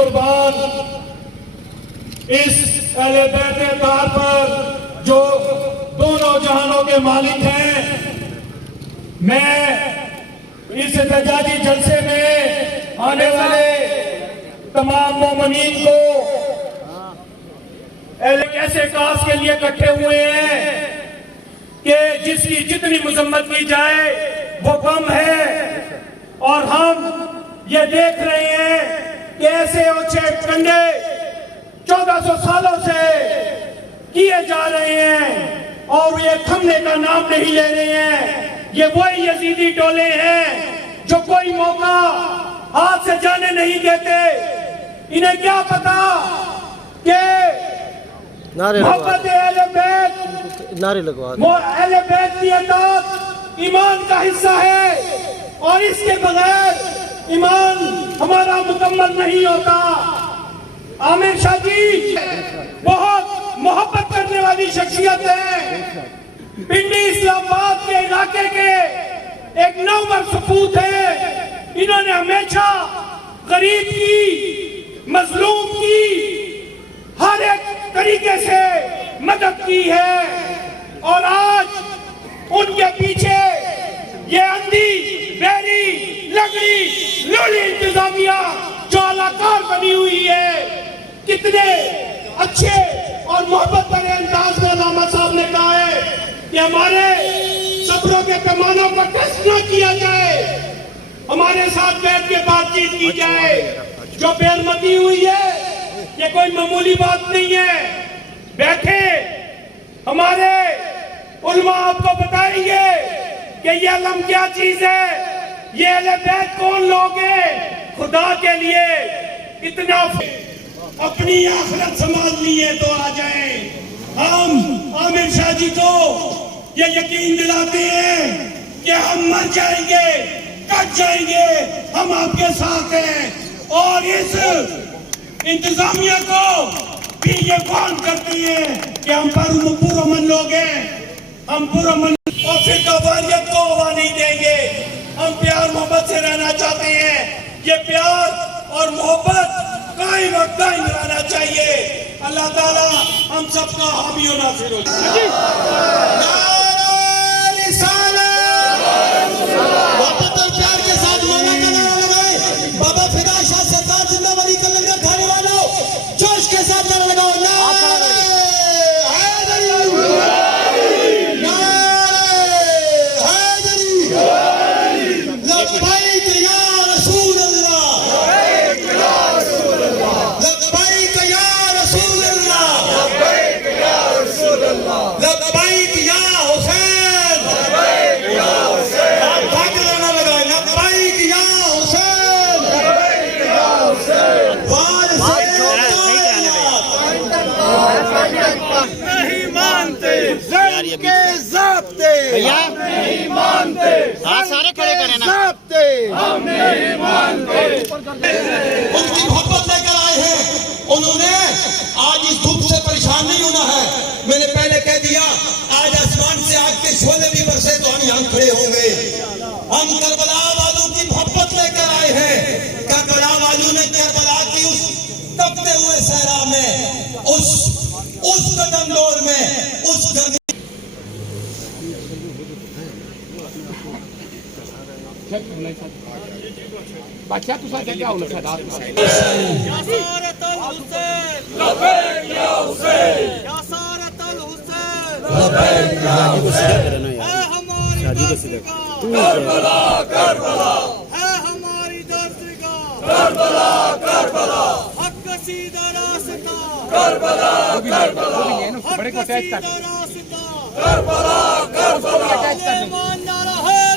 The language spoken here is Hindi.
कुर्बान इस अहले बैत तार पर जो दोनों जहानों के मालिक हैं, मैं इस एहतजाजी जलसे में आने वाले तमाम मोमिनीन को ऐसे काज के लिए इकट्ठे हुए हैं कि जिसकी जितनी मजम्मत की जाए वो कम है। और हम ये देख रहे हैं कि ऐसे ओछे कंडे 1400 सालों से किए जा रहे हैं और ये थमने का नाम नहीं ले रहे हैं। ये वही यजीदी टोले हैं जो कोई मौका हाथ से जाने नहीं देते। इन्हें क्या पता कि मोहब्बत अहले बैत की अताअत ईमान का हिस्सा है और इसके बगैर ईमान हमारा मुकम्मल नहीं होता। आमिर शाह जी बहुत मोहब्बत करने वाली शख्सियत है। पिंडी इस्लामाबाद के इलाके के एक नौवर सपूत है। इन्होंने हमेशा गरीब की, मजलूम की हर एक तरीके से मदद की है और आज उनके पीछे ये अंधी, बेरी, लगड़ी, लूली इंतजामिया जो अलाकार बनी हुई है। कितने अच्छे और मोहब्बत भरे अंदाज में अल्लामा साहब ने कहा है कि हमारे सब्रों के पैमानों का टेस्ट न किया जाए, हमारे साथ बैठ के बातचीत की जाए। जो बेरमती हुई है ये कोई मामूली बात नहीं है। बैठे हमारे उलमा आपको बताएंगे कि ये अलम क्या चीज है, ये अहले बैत कौन लोग हैं। खुदा के लिए इतना अपनी आखिरत संभाल लिए तो आ जाए। हम आमिर शाह जी को ये यकीन दिलाते हैं कि हम मर जाएंगे, कट जाएंगे, हम आपके साथ हैं। और इस इंतजामिया को भी ये वार्न करते हैं कि हम पुरअमन लोग हैं, हम पुरअमन और फिर कबालियत को हवा नहीं देंगे। हम प्यार मोहब्बत से रहना चाहते हैं। ये प्यार और मोहब्बत कायम और कायम रहना चाहिए। अल्लाह ताला हम सबका हामी और नासिर हो। प्यार के साथ मौला का नारा लगाए। बाबा फिदा शाह सरकार जिंदाबादी का लंगर खाने वालों जोश के साथ नारा लगाओ। भैया नहीं मानते, हाँ सारे खड़े करें ना, हम नहीं मानते। उनकी मोहब्बत लेकर आए हैं। उन्होंने आज इस धूप से परेशान नहीं होना है। मैंने पहले कह दिया आज आसमान से आग के शोले भी बरसे तो हम यहाँ खड़े होंगे। हम करबला वालों की मोहब्बत लेकर आए हैं। करबला वालों ने करबला की उस तपते हुए सहरा में, उस कदम दौर में, उस गर्मी बादशाह तुसा क्या होना सादात या सारतुल हुसैन लबैक या हुसैन, या सारतुल हुसैन लबैक या हुसैन। है हमारी दरगाह करबला करबला, है हमारी दरगाह करबला करबला। हक कसीदा रास्ता करबला करबला, बड़े को टैच कर करबला करबला। ईमान नारा है